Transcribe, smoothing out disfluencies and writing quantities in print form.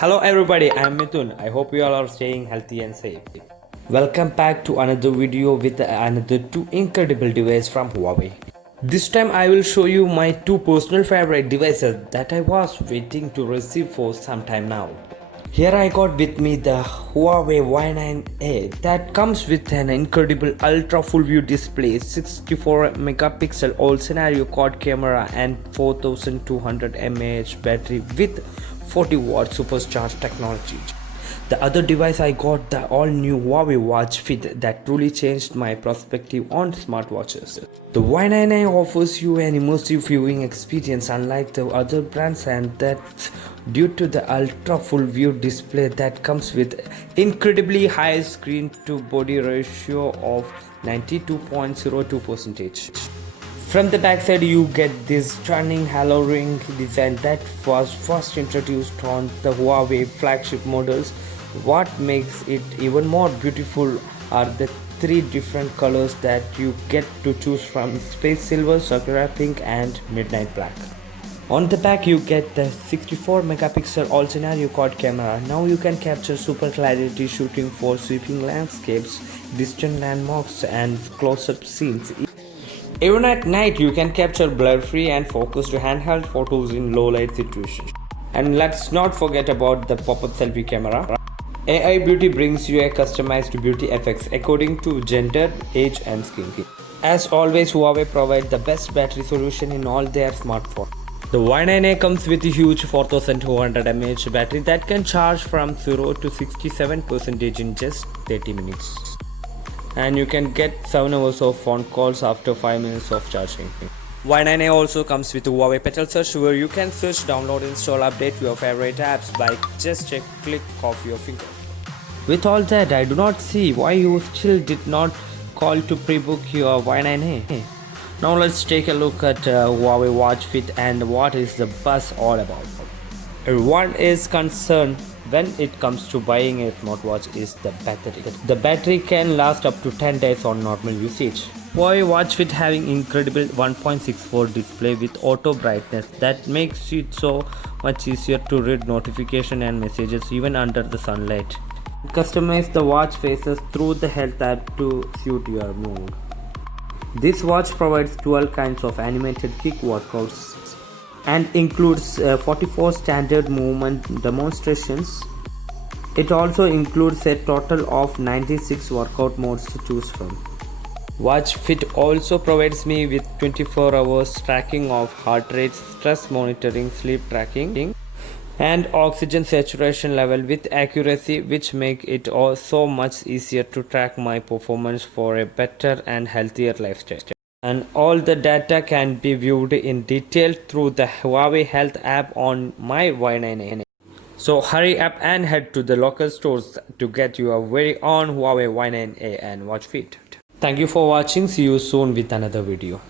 Hello everybody, I am Mithun. I hope you all are staying healthy and safe. Welcome back to another video with another two incredible devices from Huawei. This time I will show you my two personal favorite devices that I was waiting to receive for some time now. Here I got with me the Huawei Y9A that comes with an incredible ultra full view display, 64 megapixel all scenario quad camera and 4200 mAh battery with 40 watt supercharged technology. The other device I got the all new Huawei Watch Fit that truly changed my perspective on smartwatches. The Y9A offers you an immersive viewing experience unlike the other brands, and that's due to the ultra full view display that comes with incredibly high screen to body ratio of 92.02%. From the backside you get this stunning halo ring design that was first introduced on the Huawei flagship models. What makes it even more beautiful are the three different colors that you get to choose from: space silver, sakura pink and midnight black. On the back you get the 64 megapixel all scenario quad camera. Now you can capture super clarity shooting for sweeping landscapes, distant landmarks and close-up scenes. Even at night, you can capture blur-free and focused handheld photos in low-light situations. And let's not forget about the pop-up selfie camera. AI Beauty brings you a customized beauty effects according to gender, age and skin. As always, Huawei provides the best battery solution in all their smartphones. The Y9A comes with a huge 4200 mAh battery that can charge from 0 to 67% in just 30 minutes. And you can get 7 hours of phone calls after 5 minutes of charging. Y9A also comes with Huawei Petal Search, where you can search, download, install, update your favorite apps by just a click of your finger. With all that, I do not see why you still did not call to pre-book your Y9A. Now let's take a look at Huawei Watch Fit and what is the buzz all about. Everyone is concerned when it comes to buying a smartwatch is the battery. The battery can last up to 10 days on normal usage. Huawei Watch Fit having incredible 1.64 display with auto brightness that makes it so much easier to read notifications and messages even under the sunlight. Customize the watch faces through the health app to suit your mood. This watch provides 12 kinds of animated kick workouts and includes 44 standard movement demonstrations. It also includes a total of 96 workout modes to choose from. Watch Fit also provides me with 24 hours tracking of heart rate, stress monitoring, sleep tracking and oxygen saturation level with accuracy, which make it all so much easier to track my performance for a better and healthier lifestyle. And all the data can be viewed in detail through the Huawei Health app on my Y9A. So hurry up and head to the local stores to get your very own Huawei Y9A and Watch Fit. Thank you for watching. See you soon with another video.